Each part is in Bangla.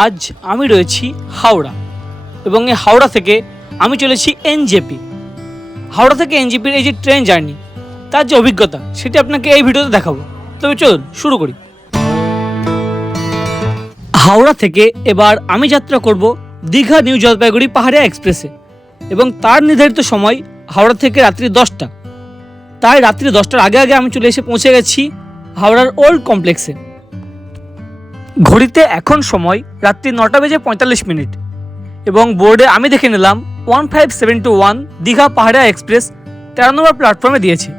আজ আমি রয়েছি হাওড়া এবং এই হাওড়া থেকে আমি চলেছি এনজেপি। হাওড়া থেকে এনজেপির এই যে ট্রেন জার্নি, তার যে অভিজ্ঞতা সেটি আপনাকে এই ভিডিওতে দেখাবো। তবে চলুন শুরু করি। হাওড়া থেকে এবার আমি যাত্রা করব দীঘা নিউ জলপাইগুড়ি পাহাড়িয়া এক্সপ্রেসে এবং তার নির্ধারিত সময় হাওড়া থেকে রাত্রি 10টা। তাই রাত্রি 10টার আগে আগে আমি চলে এসে পৌঁছে গেছি হাওড়ার ওল্ড কমপ্লেক্সে। ঘড়িতে এখন সময় রাত্রি 9:45 এবং বোর্ডে আমি দেখে নিলাম 15721 দীঘা পাহাড়িয়া এক্সপ্রেস 13 নম্বর প্ল্যাটফর্মে দিয়েছে।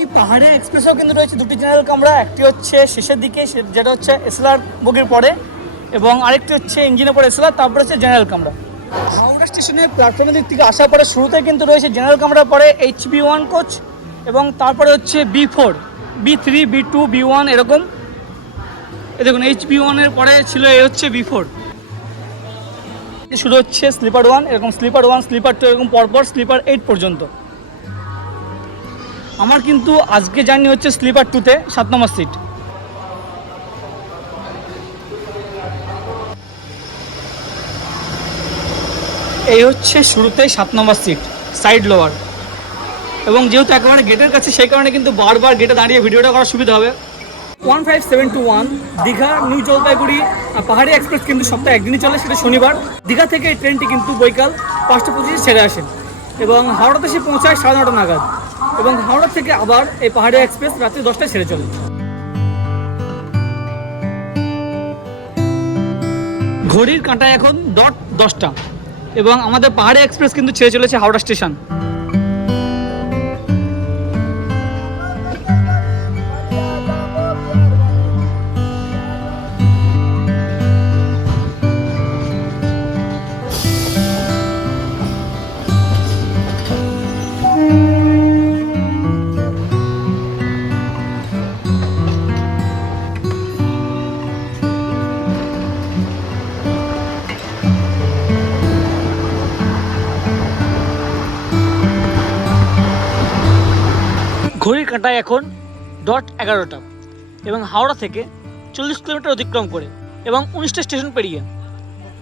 এই পাহাড়িয়া এক্সপ্রেসও কিন্তু রয়েছে দুটি জেনারেল কামরা, একটি হচ্ছে শেষের দিকে যেটা হচ্ছে এসএলআর বগির পরে এবং আরেকটি হচ্ছে ইঞ্জিনের পরে এসএলআর, তারপরে হচ্ছে জেনারেল কামরা। হাওড়া স্টেশনে প্ল্যাটফর্মের দিক থেকে আসার পরে শুরুতে কিন্তু রয়েছে জেনারেল কামরার পরে HB1 কোচ এবং তারপরে হচ্ছে B4, B3, B2, B1 এরকম। এ দেখুন HB1 এর পরে ছিল এই হচ্ছে B4। শুরু হচ্ছে স্লিপার 1, এরকম স্লিপার 1, স্লিপার 2 এরকম পরপর স্লিপার 8 পর্যন্ত। আমার কিন্তু আজকে জার্নি হচ্ছে স্লিপার 2তে 7 নম্বর সিট। এই হচ্ছে শুরুতে 7 নম্বর সিট, সাইড লোয়ার, এবং যেহেতু একেবারে গেটের কাছে সেই কারণে কিন্তু বারবার গেটে দাঁড়িয়ে ভিডিওটা করার সুবিধা হবে। 15721 দীঘা নিউ জলপাইগুড়ি পাহাড়িয়া এক্সপ্রেস কিন্তু সপ্তাহে একদিনই চলে, সেটা শনিবার। দীঘা থেকে এই ট্রেনটি কিন্তু বৈকাল 5:25 ছেড়ে আসে এবং হাওড়াতে সে পৌঁছায় 9:30 নাগাদ এবং হাওড়া থেকে আবার এই পাহাড়িয়া এক্সপ্রেস রাত্রি 10টায় ছেড়ে চলে। ঘড়ির কাঁটায় এখন 10টা এবং আমাদের পাহাড়িয়া এক্সপ্রেস কিন্তু ছেড়ে চলেছে হাওড়া স্টেশন। ঘড়ির কাঁটায় এখন 11টা এবং হাওড়া থেকে 40 কিলোমিটার অতিক্রম করে এবং 19টা স্টেশন পেরিয়ে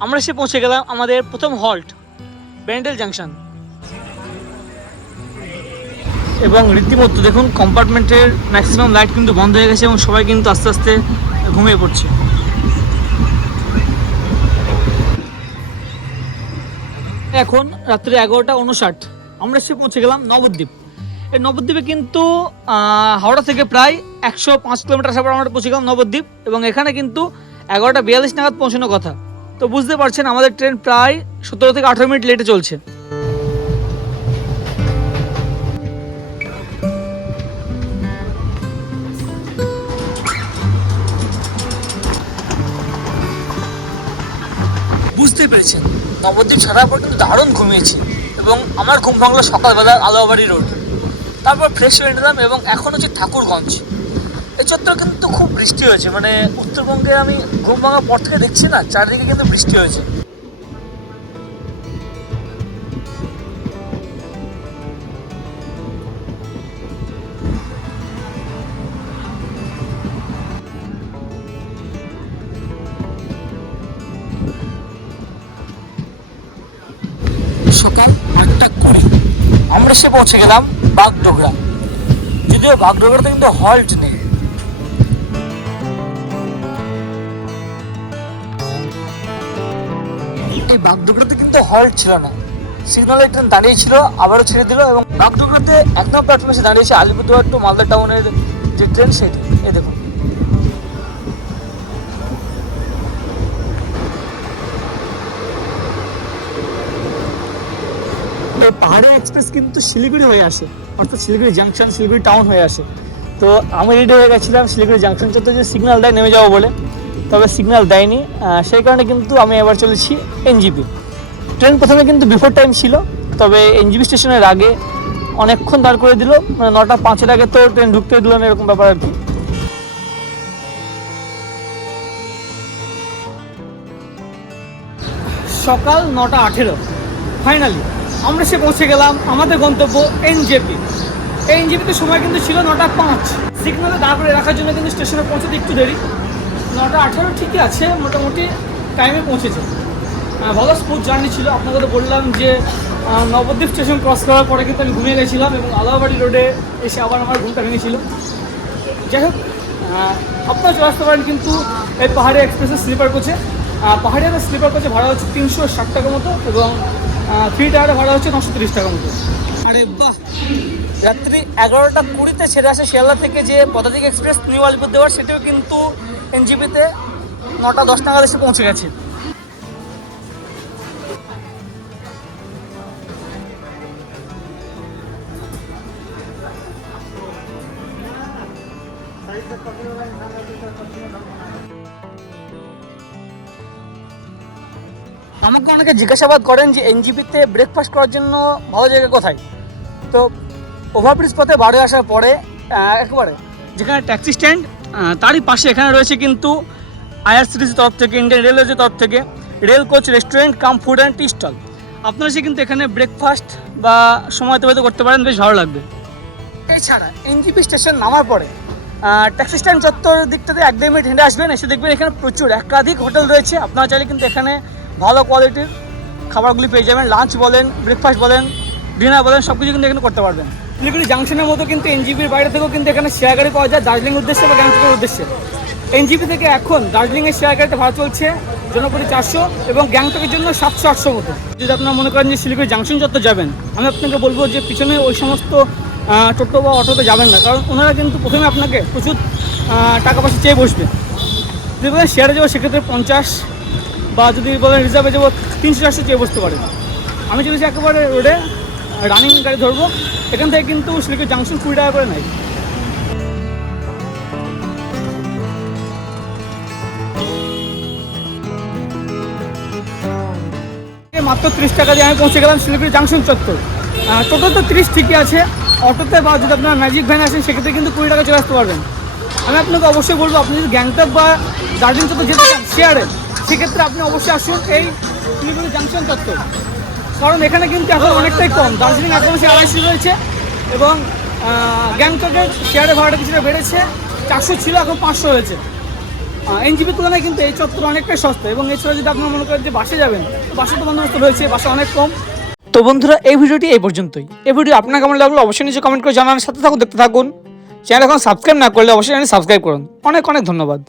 আমরা এসে পৌঁছে গেলাম আমাদের প্রথম হল্ট ব্যান্ডেল জাংশন। এবং রীতিমতো দেখুন কম্পার্টমেন্টের ম্যাক্সিমাম লাইট কিন্তু বন্ধ হয়ে গেছে এবং সবাই কিন্তু আস্তে আস্তে ঘুমিয়ে পড়ছে। এখন রাত্রি 11:59 আমরা এসে পৌঁছে গেলাম নবদ্বীপ। এই নবদ্বীপে কিন্তু হাওড়া থেকে প্রায় 105 কিলোমিটার আসার পর আমরা পৌঁছে গেলাম নবদ্বীপ এবং এখানে কিন্তু 11:42 নাগাদ পৌঁছানোর কথা। তো বুঝতে পারছেন আমাদের ট্রেন প্রায় 17 থেকে 18 মিনিট লেটে চলছে। বুঝতেই পেরেছেন নবদ্বীপ ছাড়ার পর কিন্তু দারুণ ঘুমিয়েছি এবং আমার ঘুম ভাঙলো সকালবেলা আলোয়াবাড়ি রোড, তারপর ফ্রেশ হয়ে নিলাম এবং এখন হচ্ছে ঠাকুরগঞ্জ। এই চত্বরে কিন্তু খুব বৃষ্টি হয়েছে, মানে উত্তরবঙ্গে আমি ঘুম ভাঙার পর থেকে দেখছি না চারিদিকে কিন্তু বৃষ্টি হয়েছে। সকাল 8:20 আমরা এসে পৌঁছে গেলাম বাগডোগরা। যদিও বাগডোগরাতে কিন্তু হল্ট নেই। এই বাগডোগরাতে কিন্তু হল্ট ছিল না, সিগন্যালে ট্রেন দাঁড়িয়ে ছিল, আবারও ছেড়ে দিল এবং বাগডোগরাতে একদম প্ল্যাটফর্মে এসে দাঁড়িয়েছে আলিপুরদুয়ার টু মালদা টাউনের যে ট্রেন সেটি। এই দেখুন পাহাড়িয়া এক্সপ্রেস কিন্তু শিলিগুড়ি হয়ে আসে, অর্থাৎ শিলিগুড়ি জাংশন শিলিগুড়ি টাউন হয়ে আসে। তো আমি রেডি হয়ে গেছিলাম শিলিগুড়ি জাংশন চত্বর যে সিগন্যাল দেয় নেমে যাবো বলে, তবে সিগন্যাল দেয়নি, সেই কারণে কিন্তু আমি এবার চলেছি এনজিপি। ট্রেন প্রথমে কিন্তু বিফোর টাইম ছিল, তবে এনজিপি স্টেশনের আগে অনেকক্ষণ দাঁড় করে দিল, মানে 9:05 আগে তো ট্রেন ঢুকতে দিল না, এরকম ব্যাপার আর কি। সকাল 9:18। ফাইনালি আমরা সে পৌঁছে গেলাম আমাদের গন্তব্য এনজেপি। এই এনজেপিতে সময় কিন্তু ছিল 9:05। সিগনালে দাঁড় করে রাখার জন্য কিন্তু স্টেশনে পৌঁছাতে একটু দেরি। 9:18 ঠিকই আছে, মোটামুটি টাইমে পৌঁছেছে। ভালো স্মুথ জার্নি ছিল। আপনাকে তো বললাম যে নবদ্বীপ স্টেশন ক্রস করার পরে কিন্তু আমি ঘুমিয়ে গেছিলাম এবং আলাহাবাড়ি রোডে এসে আবার আমার ঘুমটা ভেঙেছিল। যাই হোক, আপনারা চলে আসতে পারেন কিন্তু এই পাহাড়ি এক্সপ্রেসের স্লিপার কোচে। পাহাড়ি স্লিপার কোচে ভাড়া হচ্ছে 360 টাকা মতো এবং 3 টায়ারে ভাড়া হচ্ছে 930 টাকা মতো। আরে বাহ! রাত্রি 11:20 ছেড়ে আসে শিয়ালদা থেকে যে পদাতিক এক্সপ্রেস নিউ আলিপুরদুয়ার, সেটাও কিন্তু এনজিপিতে 9:10 নাগাদ এসে পৌঁছে গেছে। আমাকে অনেকে জিজ্ঞাসাবাদ করেন যে এনজিপিতে ব্রেকফাস্ট করার জন্য ভালো জায়গা কোথায়। তো ওভারব্রিজ পথে বাড়ি আসার পরে একেবারে যেখানে ট্যাক্সি স্ট্যান্ড তারই পাশে এখানে রয়েছে কিন্তু আইআরসিটিসির তরফ থেকে, ইন্ডিয়ান রেলওয়েজের তরফ থেকে rail coach restaurant cum food and tea stall. আপনারা সে কিন্তু এখানে ব্রেকফাস্ট বা সময় অতিবাহিত করতে পারেন, বেশ ভালো লাগবে। এছাড়া এনজিপি স্টেশন নামার পরে ট্যাক্সি স্ট্যান্ড চত্বরের দিকটাতে 1-2 মিনিট হেঁটে আসবেন, এসে দেখবেন এখানে প্রচুর একাধিক হোটেল রয়েছে। আপনারা চাইলে কিন্তু এখানে ভালো কোয়ালিটির খাবারগুলি পেয়ে যাবেন। লাঞ্চ বলেন, ব্রেকফাস্ট বলেন, ডিনার বলেন, সব কিছু কিন্তু এখানে করতে পারবেন। শিলিগুড়ি জাংশনের মতো কিন্তু এনজিপির বাইরে থেকেও কিন্তু এখানে শেয়ার গাড়ি পাওয়া যায় দার্জিলিং উদ্দেশ্যে বা গ্যাংটকের উদ্দেশ্যে। এনজিপি থেকে এখন দার্জিলিংয়ের শেয়ার গাড়িতে ভাড়া চলছে জনপ্রতি 400 এবং গ্যাংটকের জন্য 700-800 মতো। যদি আপনারা মনে করেন যে শিলিগুড়ি জাংশন চত্বর যাবেন, আমি আপনাকে বলবো যে পিছনে ওই সমস্ত টোটো বা অটোতে যাবেন না, কারণ ওনারা কিন্তু প্রথমে আপনাকে প্রচুর টাকা পয়সা চেয়ে বসবে। যদি বলেন শেয়ারে যাবো সেক্ষেত্রে 50, বা যদি বলেন রিজার্ভে যাবো 300-400 চেয়ে বসতে পারে। আমি চলেছি একেবারে রোডে, রানিং গাড়ি ধরবো। এখান থেকে কিন্তু শিলিগুড়ি জাংশন 20 টাকা করে নেয়। মাত্র 30 টাকা দিয়ে আমি পৌঁছে গেলাম শিলিগুড়ি জাংশন চত্বর। টোটাল তো 30 ঠিকই আছে, অটোতে বা যদি আপনার ম্যাজিক ভ্যান আসেন সেক্ষেত্রে কিন্তু 20 টাকা চলে আসতে পারবেন। আমি আপনাকে অবশ্যই বলবো, আপনি যদি গ্যাংটক বা দার্জিলিং চত্বর যেতে চান শেয়ারে, সেক্ষেত্রে আপনি অবশ্যই আসুন এই শিলিগুড়ি জাংশন চত্বর, কারণ এখানে কিন্তু এখন অনেকটাই কম। দার্জিলিং এখন 250 রয়েছে এবং গ্যাংটকের শেয়ারে ভাড়াটা কিছুটা বেড়েছে, 400 ছিল এখন 500 হয়েছে। এনজিপির তুলনায় কিন্তু এই চত্বর অনেকটাই সস্তা। এবং এছাড়া যদি আপনারা মনে করেন যে বাসে যাবেন, বাসে তো বন্দোবস্ত রয়েছে, বাসে অনেক কম। তো বন্ধুরা, এই ভিডিওটি এই পর্যন্তই। এই ভিডিও আপনার কেমন লাগলো অবশ্যই নিচে কমেন্ট করে জানানোর সাথে থাকুন, দেখতে থাকুন। চ্যানেল এখন সাবস্ক্রাইব না করলে অবশ্যই চ্যানেল সাবস্ক্রাইব করুন। অনেক অনেক ধন্যবাদ।